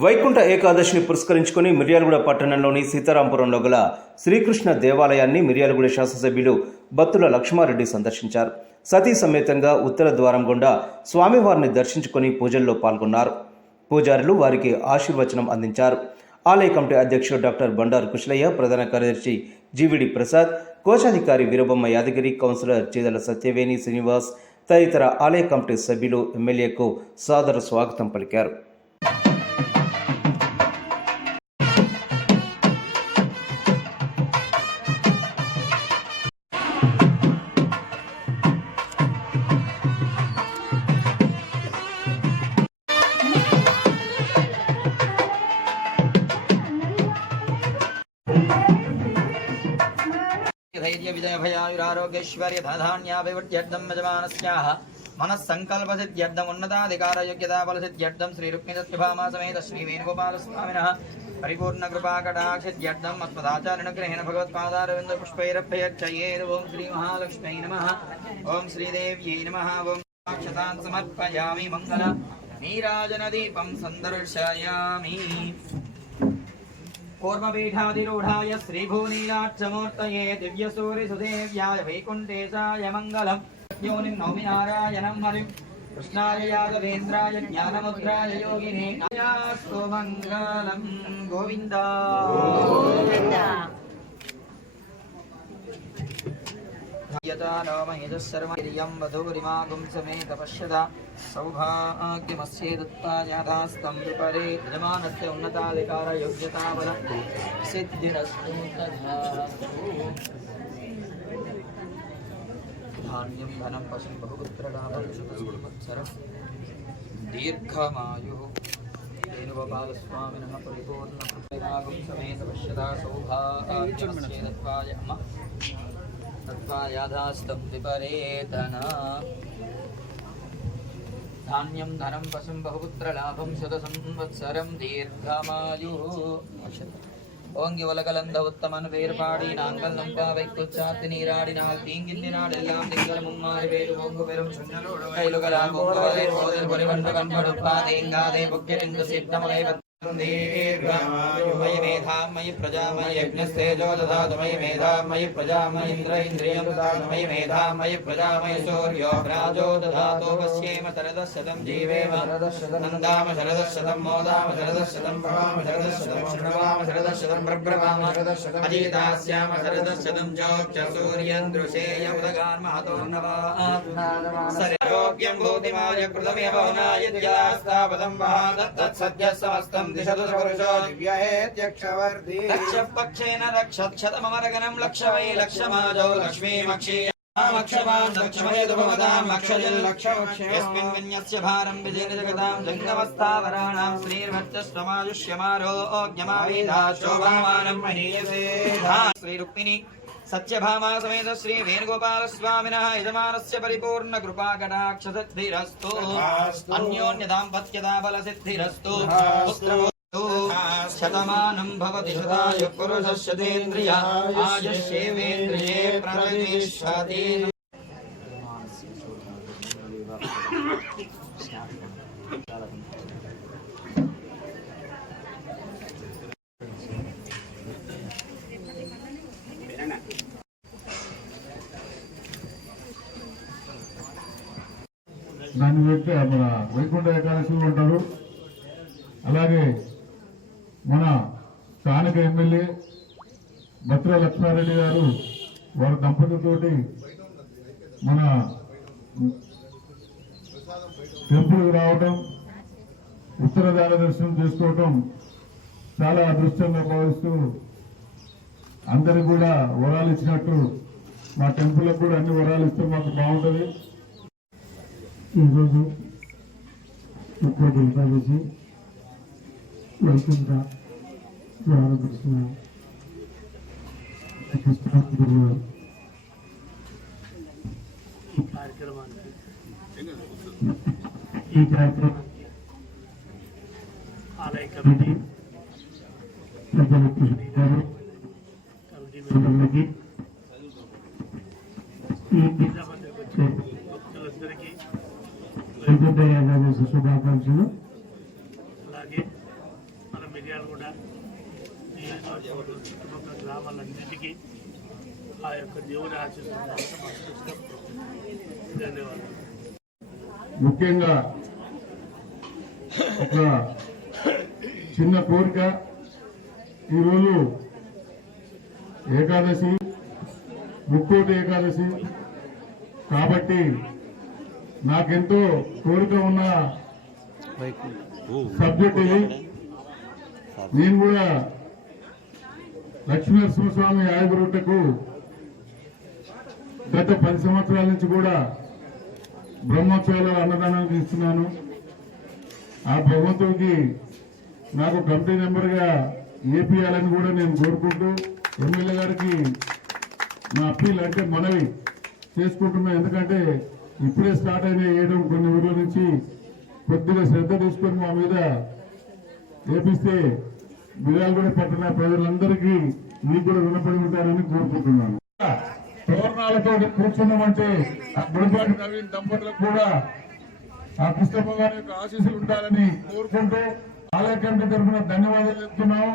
వైకుంఠ ఏకాదశిని పురస్కరించుకుని మిర్యాలగూడ పట్టణంలోని సీతారాంపురంలో గల శ్రీకృష్ణ దేవాలయాన్ని మిర్యాలగూడ శాసనసభ్యులు బత్తుల లక్ష్మారెడ్డి సందర్శించారు. సతీ సమేతంగా ఉత్తర ద్వారం గుండా స్వామివారిని దర్శించుకుని పూజల్లో పాల్గొన్నారు. పూజారులు వారికి ఆశీర్వచనం అందించారు. ఆలయ కమిటీ అధ్యక్షుడు డాక్టర్ బండారు కుశలయ్య, ప్రధాన కార్యదర్శి జీవిడి ప్రసాద్, కోశాధికారి వీరబొమ్మ యాదగిరి, కౌన్సిలర్ చీదల సత్యవేణి శ్రీనివాస్ తదితర ఆలయ కమిటీ సభ్యులు ఎమ్మెల్యేకు సాదర స్వాగతం పలికారు. धैर्य विजय भयायुरारोग्यैश्वर्य धनधान्याभिवृद्ध्यर्थं यजमानस्याः मनस्सङ्कल्पसिद्ध्यर्थम् उन्नताधिकारयोग्यताफलसिद्ध्यर्थं श्रीरुक्मिणसत्यभामा समेत श्रीवेणुगोपालस्वामिनः परिपूर्णकृपाकटाक्षसिद्ध्यर्थं मत्पदाचार्यनुग्रहेण भगवत्पादारविन्दपुष्पैरभ्यर्चयेत्। ॐ श्रीमहालक्ष्म्यै नमः। ॐ श्रीदेव्यै नमः। ॐ अक्षतान् समर्पयामि। मङ्गल नीराजनदीपं सन्दर्शयामि। कूर्मपीठाधिरूढाय श्रीभूनीलाक्षमूर्तये दिव्यसूरिसुदेव्याय वैकुण्ठेशाय मङ्गलम्। योनिं नौमि नारायणं हरिं कृष्णाय यादवेन्द्राय ज्ञानमुद्राय योगिने नास्तु मङ्गलं गोविन्द यथा नो महेशर्मं वधूरिमागुं समेत पश्यता सौभाग्यमस्ये दत्तायाधास्तं विपरे यजमानस्य उन्नताधिकार योग्यताबल सिद्धिरस्तु तथास्तु। धान्यं धनं पशुं बहुपुत्रलाभं शुभसंवत्सरं दीर्घमायुः वेणुगोपालस्वामिनः परिपूर्णकृपागुं समेत पश्यता सौभाग्यमस्ये तत्त्वायाधास्तं विपरेतना। धान्यं धनं पशुं बहुपुत्रलाभं शतसंवत्सरं दीर्घमायुः। ஓங்கி உலகலந்த உத்தமன் வேறுபாடி நாங்கள் நம்பாவை குச்சாத்து நீராடினால் தீங்கின்றினால் எல்லாம் திங்கள் மும்மாறு வேறு ஓங்கு பெரும் சுண்ணலோடு கைலுகலா கோங்குவதை போதில் பொறிவன்று கண்படுப்பா தேங்காதே புக்கிரிந்து சித்தமலை मयि मेधां मयि प्रजामयि यज्ञस्तेजो ददातु मयि मेधां मयि प्रजामयि इन्द्र इन्द्रियं ददातु मयि मेधां मयि प्रजामयि सूर्यो प्राजो ददातु पश्येम शरदशतं जीवेम नन्दाम शरदशतं मोदाम शरदशतं भवाम शरदशतं शृण्वाम शरदशतं प्रब्रवाम अजीतास्याम शरदशतं जोक्ष्य सूर्यं दृशेय उदगान् महतो नवात् सर्वयोग्यं भूतिमाय कृतमेव नायद्यास्तावदं वहादत्तत्सद्यः समस्तं दिशतु पुरुषो दिव्यहेत्यक्षवर्धी रक्षपक्षेन रक्षक्षतममरगणं लक्षवै लक्षमाजौ लक्ष्मीमक्षी मक्षमान् लक्ष्मयेदुपमदां मक्षजल् यस्मिन् विन्यस्य भारं विजेन जगतां जङ्गमस्थावराणां श्रीर्वच्चस्वमायुष्यमारोग्यमावेधा शोभामानं महीयते। श्रीरुक्मिणी सत्यभामा समेत श्री वेणुगोपाल स्वामिनः यजमानस्य परिपूर्ण कृपाकटाक्षसिद्धिरस्तु। अन्योन्यदाम्पत्यदाबलसिद्धिरस्तु। शतमानं भवति शतायुः पुरुषः शतेन्द्रिय आयुष्येवेन्द्रिये प्रतिष्ठति। దాన్ని పెట్టి మన వైకుంఠ ఏకాదశి ఉంటారు. అలాగే మన స్థానిక ఎమ్మెల్యే బత్తుల లక్ష్మారెడ్డి గారు వారి దంపతులతోటి మన టెంపుల్కి రావటం, ఉత్తర ద్వార దర్శనం చేసుకోవటం చాలా అదృష్టంగా భావిస్తూ అందరికి కూడా వరాలు ఇచ్చినట్టు మా టెంపుల్కి కూడా అన్ని వరాలు ఇస్తే మాకు బాగుంటుంది. ఈరోజు ఉత్తర ఏకాదశి వైకుంఠ ద్వార దర్శనం ఈ కార్యక్రమం ఆలయ కమిటీ ప్రజలకు వైకుంఠ ఏకాదశి శుభాకాంక్షలు. అలాగే గ్రామాలన్నిటికీ ఆ యొక్క దేవుని ఆశీస్సులు ధన్యవాదాలు. ముఖ్యంగా ఒక చిన్న కోరిక, ఈరోజు ఏకాదశి, ముక్కోటి ఏకాదశి కాబట్టి నాకెంతో కోరిక ఉన్న సబ్జెక్ట్ ఇది. నేను కూడా లక్ష్మీనరసింహస్వామి ఆయుర్వేటకు గత 10 సంవత్సరాల నుంచి కూడా బ్రహ్మోత్సవాల అన్నదానానికి ఇస్తున్నాను. ఆ భగవంతుడికి నాకు కమిటీ మెంబర్గా ఏపీయాలని కూడా నేను కోరుకుంటూ ఎమ్మెల్యే గారికి నా అప్పీల్ అంటే మనవి చేసుకుంటున్నా. ఎందుకంటే ఇప్పుడే స్టార్ట్ అయిన వేయడం కొన్ని ఊర్ల నుంచి కొద్దిగా శ్రద్ధ తీసుకొని మా మీద ఏపిస్తే మిర్యాలగూడ పట్టణ ప్రజలందరికీ మీకు కూడా రుణపడి ఉంటారని కోరుకుంటున్నాను. తోరణాలతో కూర్చున్నామంటే ఆ గుడిపాటి నవీన్ దంపతులకు కూడా ఆ కృష్ణమ్మ గారి యొక్క ఆశీస్సులు ఉండాలని కోరుకుంటూ ఆలయ కమిటీ తరఫున ధన్యవాదాలు చెప్తున్నాం.